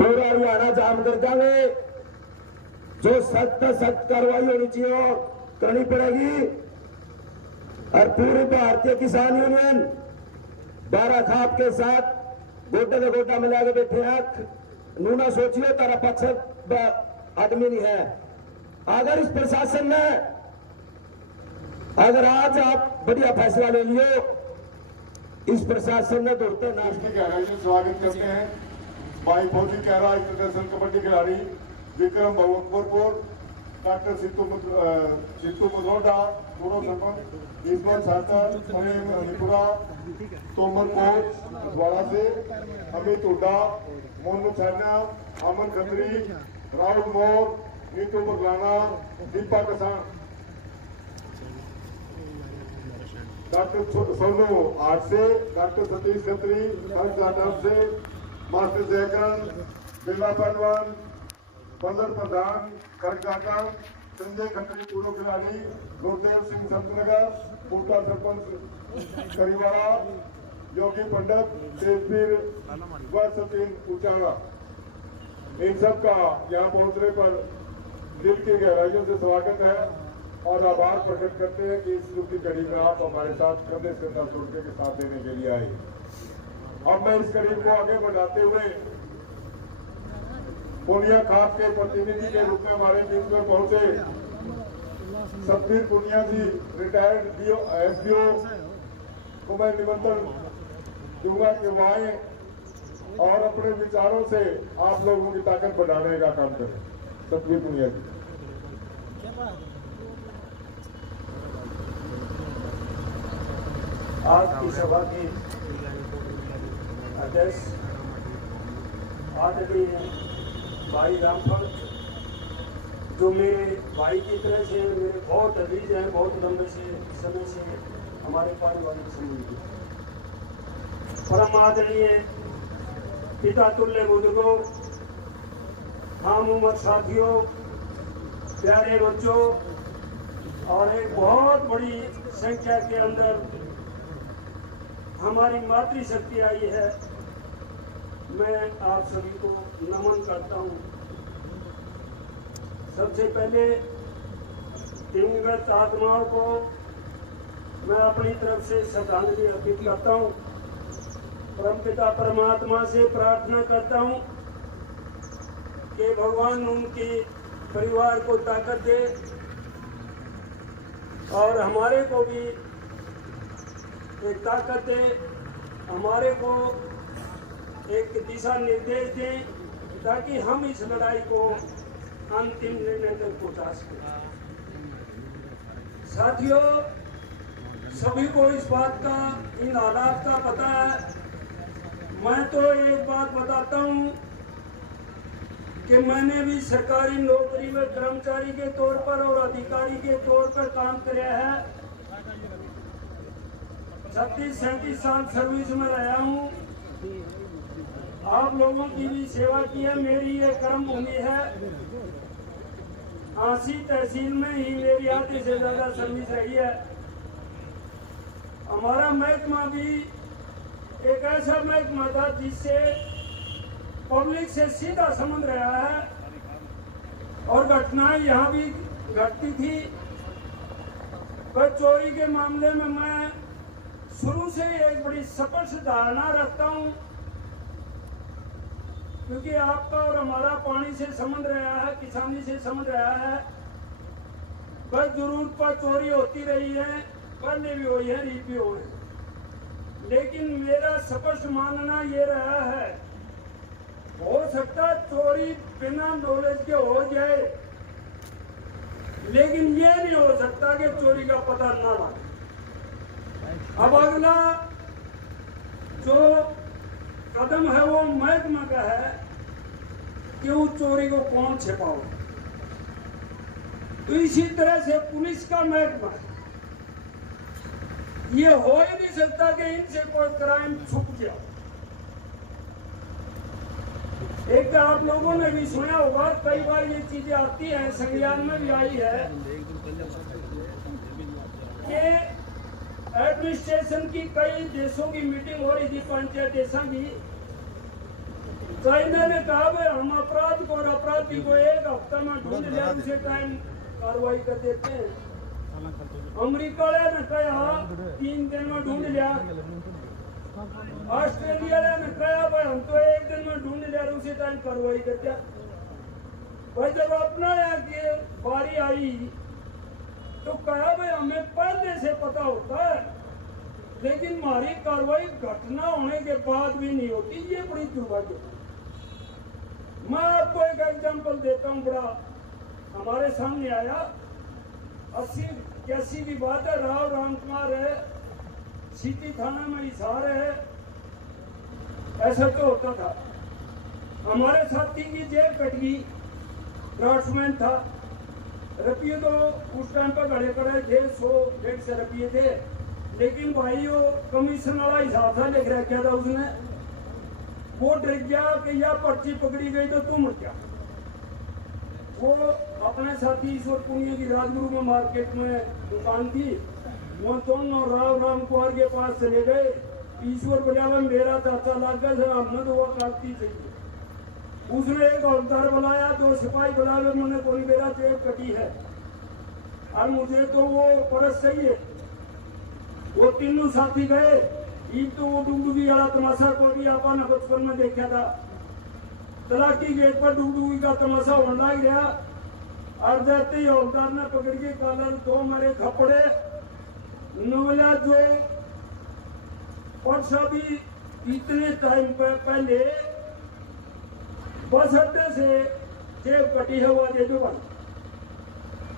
पूरा हरियाणा जाम कर देंगे। जो सख्त सख्त कार्रवाई होनी चाहिए और करनी पड़ेगी। और पूरी भारतीय किसान यूनियन 12 खाप के साथ गोटे में गोटा मिला के बैठे हैं। नूना सोचिए तारा पक्ष आदमी नहीं है। अगर इस प्रशासन ने अगर आज आप बढ़िया फैसला ले लियो, इस प्रशासन ने दौड़ते नाश की गहराई से स्वागत करते हैं। भाई फौजी कहरा इंटरनेशनल कबड्डी खिलाड़ी विक्रम भगवतपुर, डॉक्टर सिद्धू मुद्रोडा, पूर्व सरपंच ईश्वर साकर, मणिपुरा, तोमर कोच द्वारा से, अमित हुड्डा, मोनू छैना, अमन खत्री, राहुल मोर, नीतू बगलाना, दीपा कसान, डॉक्टर सोनू आठ से, डॉक्टर सतीश खत्री से, मास्टर जयकरण, बिल्ला पहलवान, बंदर प्रधान खड़गाटा, संजय खत्री पूर्व खिलाड़ी, गुरुदेव सिंह संतनगर, कोटा सरपंच करीवाड़ा, योगी पंडित, देववीर व सतीन उचाड़ा, इन सब का यहाँ पहुंचने पर दिल की गहराइयों से स्वागत है और आभार प्रकट करते हैं कि इस दुख की घड़ी में आप हमारे साथ कंधे से कंधा जोड़ के साथ देने के लिए आए। अब मैं इस कड़ी को आगे बढ़ाते हुए पुनिया खाप के प्रतिनिधि के रूप में हमारे बीच में पहुंचे सतबीर पुनिया जी, रिटायर्ड एसडीओ को मैं निमंत्रण दूंगा कि वो आए और अपने विचारों से आप लोगों की ताकत बढ़ाने का काम करें। सतबीर पुनिया जी। आज की सभा के अध्यक्ष आदरणीय भाई रामफल, जो मेरे भाई की तरह से मेरे बहुत अजीज हैं, बहुत लंबे से समय से हमारे पारिवारिक संबंधी, परम आदरणीय पिता तुल्य बुजुर्गों, हम उम्र साथियों, प्यारे बच्चों और एक बहुत बड़ी संख्या के अंदर हमारी मातृशक्ति आई है, मैं आप सभी को नमन करता हूं। सबसे पहले दिवंगत आत्माओं को मैं अपनी तरफ से श्रद्धांजलि अर्पित करता हूं। परमपिता परमात्मा से प्रार्थना करता हूं कि भगवान उनके परिवार को ताकत दे और हमारे को भी एक ताकत दे, हमारे को एक दिशा निर्देश दें ताकि हम इस लड़ाई को अंतिम निर्णय तक पहुंचा सकें। साथियों, सभी को इस बात का, इन हालात का पता है। मैं तो एक बात बताता हूं कि मैंने भी सरकारी नौकरी में कर्मचारी के तौर पर और अधिकारी के तौर पर काम किया है। 36-37 साल सर्विस में रहा हूँ। आप लोगों की भी सेवा की है। मेरी ये कर्म भूमि है। 80 तहसील में ही मेरी आधे से ज्यादा सर्विस रही है। हमारा महकमा भी एक ऐसा महकमा था जिससे पब्लिक से सीधा संबंध रहा है और घटनाएं यहाँ भी घटती थी। पर चोरी के मामले में मैं शुरू से एक बड़ी स्पष्ट धारणा रखता हूं, क्योंकि आपका और हमारा पानी से संबंध रहा है, किसानी से संबंध रहा है। बस जरूरत पर चोरी होती रही है, पहले भी हुई है, रीत भी हुई है। लेकिन मेरा स्पष्ट मानना ये रहा है, हो सकता चोरी बिना नॉलेज के हो जाए, लेकिन ये नहीं हो सकता कि चोरी का पता ना लगे। अब अगला जो कदम है वो महकमा का है कि उस चोरी को कौन छिपाओ। तो इसी तरह से पुलिस का महकमा है। ये हो ही नहीं सकता कि इनसे कोई क्राइम छुप गया। एक आप लोगों ने भी सुना होगा, कई बार ये चीजें आती हैं, संज्ञान में भी आई है कि एडमिनिस्ट्रेशन की कई देशों की मीटिंग हो रही थी, पंचायत देशों की, चाइना ने कहा भाई हम अपराध को और अपराधी को एक हफ्ता में ढूंढ लिया, उसे टाइम कार्रवाई कर देते हैं। अमेरिका ने कहा 3 दिन में ढूंढ लिया। ऑस्ट्रेलिया ने कहा भाई हम तो 1 दिन में ढूंढ लिया, उसी टाइम कार्रवाई कर दिया। भाई जब अपना यहाँ की बारी आई तो कहा भाई हमें पहले से पता होता है, लेकिन हमारी कार्रवाई घटना होने के बाद भी नहीं होती, ये बड़ी दुर्भाग्य। मैं आपको एक एग्जांपल देता हूँ, बड़ा हमारे सामने आया 80-81 की बात है। राम कुमार है, सिटी थाना में हिसार है, ऐसा तो होता था। हमारे साथी की जेब कट गई, ड्राफ्टमैन था, रुपये तो उस टाइम पर घड़े पड़े थे, 100-150 रुपये थे, लेकिन भाई वो कमीशन वाला हिसाब था लिख रखा था उसने। वो डर गया कि यह पर्ची पकड़ी गई तो तू मर गया। वो अपने साथी ईश्वर पुनिया की राजगुरु में मार्केट में दुकान थी, वो दोनों राम कुमार के पास चले गए। ईश्वर बोला मेरा चाचा लग गया, हमने तो वो काटती चाहिए। उसने एक हवलदार बुलाया, 2 सिपाही बुला लो, मैंने कोई मेरा जेब कटी है और मुझे तो वो परस चाहिए। वो तीनों साथी गए। ईद तो वो डुगडुगी वाला तमाशा को भी आपने बचपन में देखा था। तलाकी गेट पर डुगडुगी का तमाशा होने लग गया और जाते ही हवलदार ने पकड़ के कॉलर 2 मेरे खपड़े नवला। जो पर्सा भी इतने टाइम पहले बस अड्डे से जेब कटी है, वो दे दो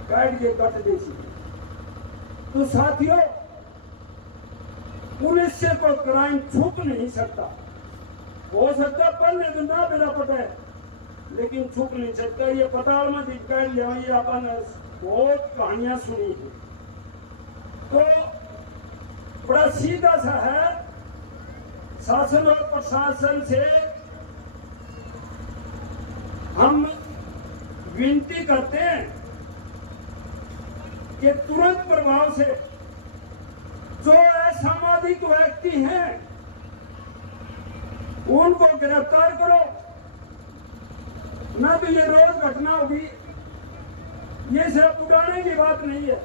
काट के कट दे। तो साथियों, पुलिस से कोई क्राइम छुप नहीं सकता। हो सकता पहले दिन ना मेरा पता है, लेकिन छुप नहीं सकता। ये पताल में दिखकर लिया, ये अपन बहुत कहानियां सुनी है। तो बड़ा सीधा सा है, शासन और प्रशासन से हम विनती करते हैं कि तुरंत प्रभाव से जो असामाजिक व्यक्ति हैं उनको गिरफ्तार करो। ना तो ये रोज घटना होगी, ये सिर्फ उड़ाने की बात नहीं है,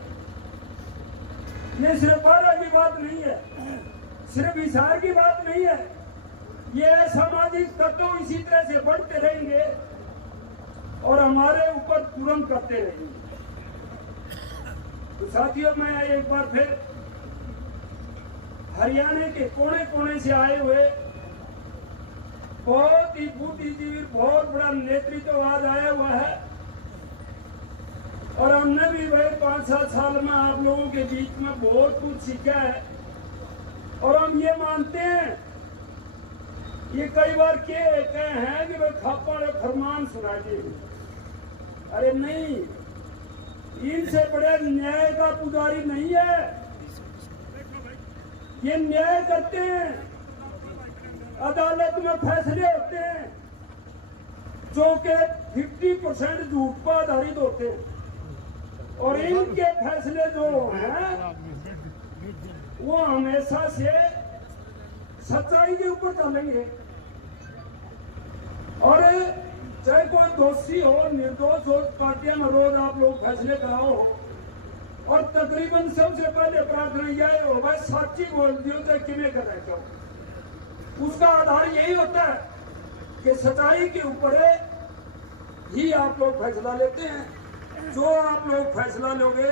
ये सिर्फ 12 की बात नहीं है, सिर्फ हिसार की बात नहीं है। ये असामाजिक तत्व इसी तरह से बढ़ते रहेंगे और हमारे ऊपर तुरंत करते रहेंगे। तो साथियों, मैं एक बार फिर हरियाणा के कोने कोने से आए हुए बहुत ही बुद्धिजीवी, बहुत बड़ा नेतृत्व आज आया हुआ है और हमने भी वही 5-7 साल में आप लोगों के बीच में बहुत कुछ सीखा है। और हम ये मानते हैं, ये कई बार कहे हैं कि भाई खापड़ फरमान सुना के, अरे नहीं, इनसे बड़े न्याय का पुजारी नहीं है। ये न्याय करते हैं, अदालत में फैसले होते हैं जो कि 50% झूठ पर आधारित होते हैं और इनके फैसले जो हैं वो हमेशा से सच्चाई के ऊपर चलेंगे। और चाहे कोई दोषी हो, निर्दोष हो, पार्टियां में रोज आप लोग फैसले कराओ। और तकरीबन सबसे पहले प्रार्थना यह हो भाई साची बोल दियो तो किमें कर रहे हो। उसका आधार यही होता है कि सच्चाई के ऊपर ही आप लोग फैसला लेते हैं। जो आप लोग फैसला लोगे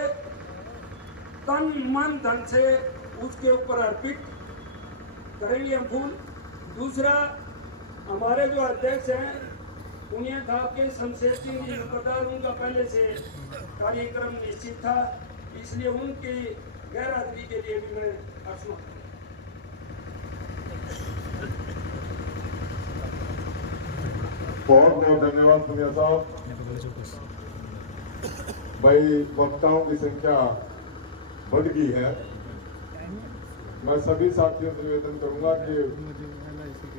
तन मन धन से उसके ऊपर अर्पित करेंगे हम फूल। दूसरा, हमारे जो अध्यक्ष हैं पुनिया साहब के शमशेर सिंह जी पदार, उनका पहले से कार्यक्रम निश्चित था, इसलिए उनकी गैर हाजिरी के लिए भी मैं असमर्थ। बहुत बहुत धन्यवाद पुनिया साहब। भाई वक्ताओं की संख्या बढ़ गई है। मैं सभी साथियों से निवेदन करूंगा कि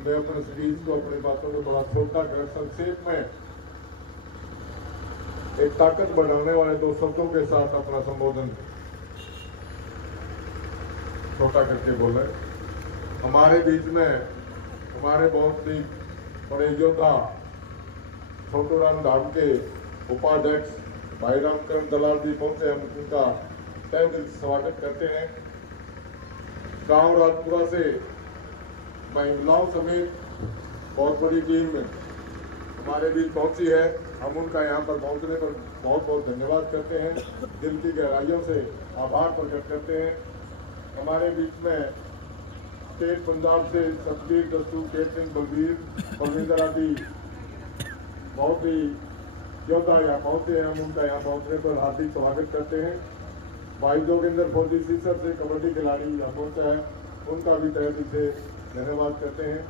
मैं अपने स्पीच को, अपनी बातों को थोड़ा छोटा कर संक्षेप में एक ताकत बढ़ाने वाले 2 शब्दों के साथ अपना संबोधन छोटा करके बोले। हमारे बीच में हमारे बहुत ही बड़े योद्धा छोटूराम धाम के उपाध्यक्ष भाई रामकरण दलाल जी पहुंचे, हम उनका तहे दिल से स्वागत करते हैं। गांव राजपुरा से महिलाओं समेत बहुत बड़ी टीम हमारे बीच पहुंची है। हम उनका यहाँ पर पहुंचने पर बहुत बहुत धन्यवाद करते हैं, दिल की गहराइयों से आभार प्रकट करते हैं। हमारे बीच में स्टेट पंजाब से सतबीर दस्तू, कैप्टन बलबीर, बलविंदर आदि बहुत ही योद्धा यहाँ पहुंचे हैं। हम उनका यहाँ पहुंचने पर हार्दिक स्वागत करते हैं। भाई जोगिंदर फौजी सीसर से कबड्डी खिलाड़ी यहाँ पहुंचा है, उनका भी तहे दिल से धन्यवाद करते हैं।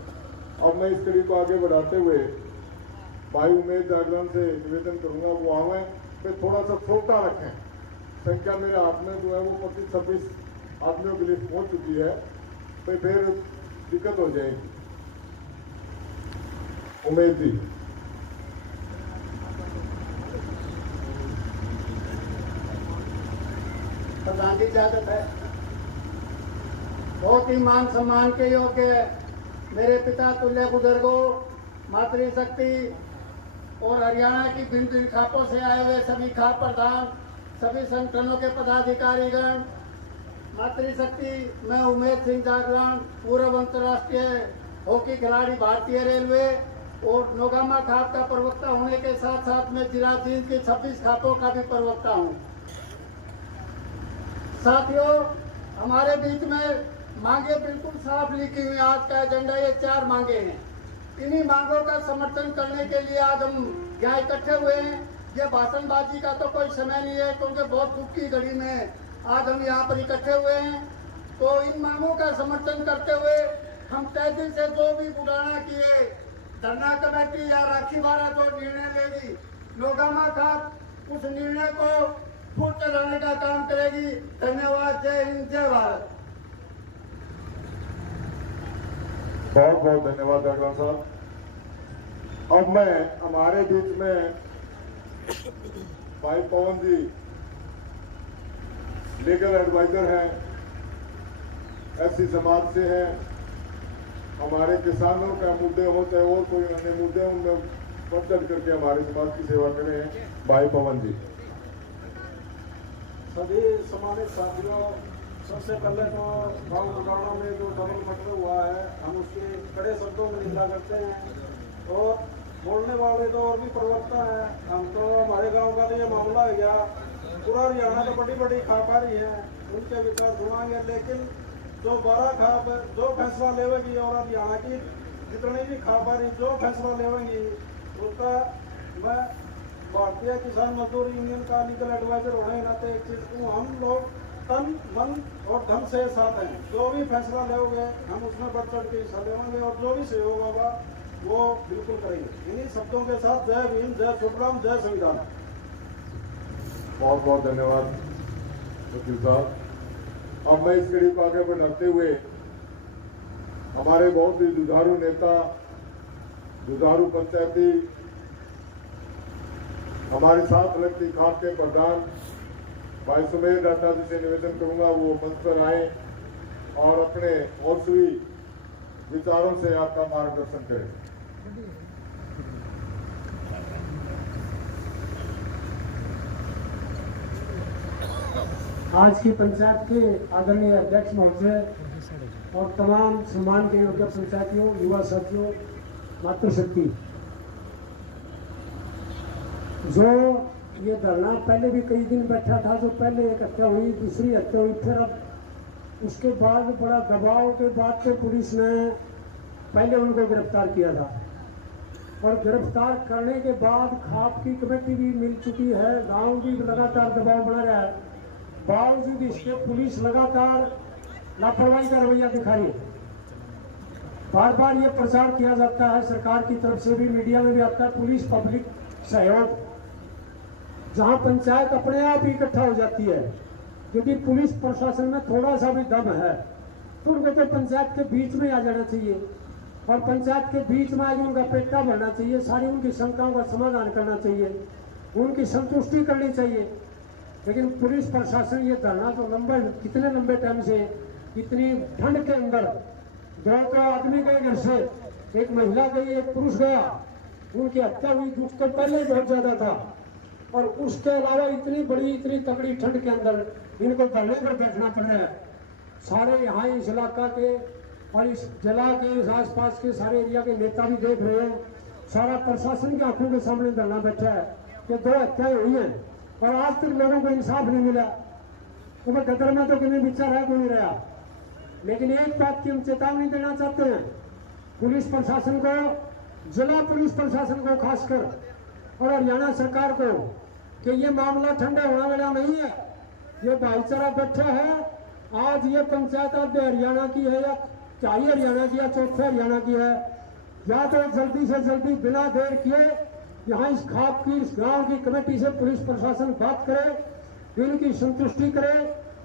अब मैं इस कड़ी को आगे बढ़ाते हुए भाई उमेश जागरण से निवेदन करूंगा, वो आवे पे थोड़ा सा छोटा रखें। संख्या मेरे हाथ में जो है वो 25-26 आदमियों के लिए पहुंच चुकी है, तो फिर दिक्कत हो जाएगी। उमेश जी। प्रधान जी इजाजत है। बहुत ही मान सम्मान के योग्य मेरे पिता तुल्य बुजुर्गों, मातृशक्ति और हरियाणा की भिन्न भिन्न खापों से आए हुए सभी खाप प्रधान, सभी संगठनों के पदाधिकारीगण, मातृशक्ति, मैं उमेश सिंह जागरण, पूर्व अंतर्राष्ट्रीय हॉकी खिलाड़ी भारतीय रेलवे और नोगामा खाप का प्रवक्ता होने के साथ साथ मैं जिला जींद की 26 खापों का भी प्रवक्ता हूँ। साथियों, हमारे बीच में मांगे बिल्कुल साफ लिखी हुई। आज का एजेंडा ये 4 मांगे हैं। इन्हीं मांगों का समर्थन करने के लिए आज हम यहाँ इकट्ठे हुए हैं। ये भाषणबाजी का तो कोई समय नहीं है, क्योंकि बहुत दुख की घड़ी में आज हम यहाँ पर इकट्ठे हुए हैं। तो इन मांगों का समर्थन करते हुए हम तय दिल से जो भी बुलाना किए, धरना कमेटी या राखी वाला जो निर्णय लेगी, नोगामा खाप उस निर्णय को फूट चलाने का काम करेगी। धन्यवाद। जय हिंद, जय भारत। बहुत बहुत धन्यवाद जागरण साहब। अब मैं हमारे बीच में भाई पवन जी लीगल एडवाइजर हैं, एससी समाज से हैं। हमारे किसानों का मुद्दे हो चाहे और कोई अन्य मुद्दे, उनमें बढ़ चढ़ करके हमारे समाज की सेवा करें। भाई पवन जी। सभी सम्मानित साथियों, सबसे पहले तो गाँव बगाड़ा में जो डबल मर्डर हुआ है, हम उसके कड़े शब्दों में निंदा करते हैं। और बोलने वाले तो और भी प्रवक्ता हैं। हम तो हमारे गांव का तो ये मामला है गया, पूरा हरियाणा तो बड़ी बड़ी खापारी है, उनके विचार सुनाएंगे। लेकिन जो 12 खाप जो फैसला लेवेगी और हरियाणा की जितनी भी खापारी जो फैसला लेवेंगी, उसका मैं भारतीय किसान मजदूर यूनियन का लीगल एडवाइजर होने के नाते एक चीज को हम लोग तन मन और धन से साथ हैं। जो भी फैसला लोगे हम उसमें बढ़ चढ़ के हिस्सा लेंगे और जो भी सहयोग होगा वो बिल्कुल करेंगे। इन्हीं शब्दों के साथ जय भीम, जय छोटूराम, जय संविधान। बहुत बहुत धन्यवाद वकील साहब। अब मैं इस कड़ी को आगे बढ़ाते हुए हमारे बहुत ही जुझारू नेता, जुझारू पंचायती, हमारे साथ लगती खाप के प्रधान भाई सुमेर राठा जी से निवेदन करूंगा, वो मंच पर आए और अपने ओसवी विचारों से आपका मार्गदर्शन करें। आज की पंचायत के आदरणीय अध्यक्ष महोदय और तमाम सम्मान के योग्य पंचायतियों, युवा साथियों, मातृशक्ति, जो ये धरना पहले भी कई दिन बैठा था, जो पहले एक हत्या हुई, दूसरी हत्या हुई, फिर अब उसके बाद बड़ा दबाव के बाद तो पुलिस ने पहले उनको गिरफ्तार किया था और गिरफ्तार करने के बाद खाप की कमेटी भी मिल चुकी है, गांव भी लगातार दबाव बना रहा है। बावजूद इसके पुलिस लगातार लापरवाही का रवैया दिखा रही है। बार बार ये प्रचार किया जाता है, सरकार की तरफ से भी, मीडिया में भी आता है, पुलिस पब्लिक सहयोग। जहां पंचायत अपने आप ही इकट्ठा हो जाती है, यदि पुलिस प्रशासन में थोड़ा सा भी दम है तो उनको तो पंचायत के बीच में आ जाना चाहिए और पंचायत के बीच में आगे उनका पेटा भरना चाहिए, सारी उनकी शंकाओं का समाधान करना चाहिए, उनकी संतुष्टि करनी चाहिए। लेकिन पुलिस प्रशासन ये धरना तो कितने लंबे टाइम से, इतनी ठंड के अंदर 2 आदमी के घर से एक महिला गई, एक पुरुष गया, उनकी हत्या हुई। दुख तो पहले ही बहुत ज्यादा था, और उसके अलावा इतनी बड़ी इतनी तगड़ी ठंड के अंदर इनको धरने पर बैठना पड़ रहा है। सारे यहाँ इस इलाका के और इस जिला के इस आसपास के सारे एरिया के नेता भी देख रहे हैं, सारा प्रशासन की आंखों के सामने धरना बैठा है कि 2 हत्याएं हुई हैं और आज तक लोगों को इंसाफ नहीं मिला। तो मैं गदर में तो किसी विचार है को नहीं रहा। लेकिन एक बात की हम चेतावनी देना चाहते हैं पुलिस प्रशासन को, जिला पुलिस प्रशासन को खासकर, और हरियाणा सरकार को, कि ये मामला ठंडा होने वाला नहीं है। ये भाईचारा बैठा है। आज ये पंचायत अब हरियाणा की है या चाहे हरियाणा की या चौथे हरियाणा की है, या तो जल्दी से जल्दी बिना देर किए यहाँ इस खाप की, इस गांव की कमेटी से पुलिस प्रशासन बात करे, इनकी संतुष्टि करे,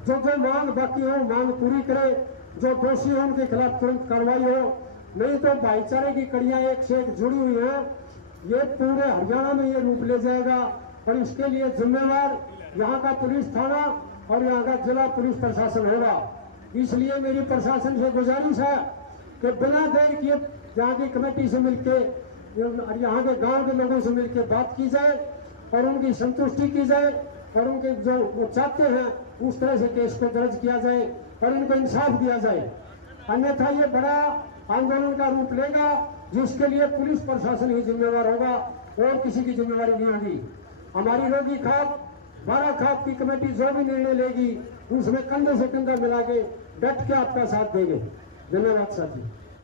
जो जो मांग बाकी हो मांग पूरी करे, जो दोषी हो उनके खिलाफ तुरंत कार्रवाई हो। नहीं तो भाईचारे की कड़ियां एक से एक जुड़ी हुई हैं, ये पूरे हरियाणा में ये रूप ले जाएगा। और इसके लिए जिम्मेवार यहाँ का पुलिस थाना और यहाँ का जिला पुलिस प्रशासन होगा। इसलिए मेरी प्रशासन से गुजारिश है कि बिना देर किए यहाँ की कमेटी से मिलकर, यहाँ के गांव के लोगों से मिलकर बात की जाए और उनकी संतुष्टि की जाए, और उनके जो वो चाहते हैं उस तरह से केस को दर्ज किया जाए और इनको इंसाफ दिया जाए। अन्यथा ये बड़ा आंदोलन का रूप लेगा, जिसके लिए पुलिस प्रशासन ही जिम्मेवार होगा और किसी की जिम्मेवारी नहीं होगी। हमारी रोगी खाप 12 खाप की कमेटी जो भी निर्णय लेगी उसमें कंधे से कंधा मिला के डट के आपका साथ देंगे। धन्यवाद साथी।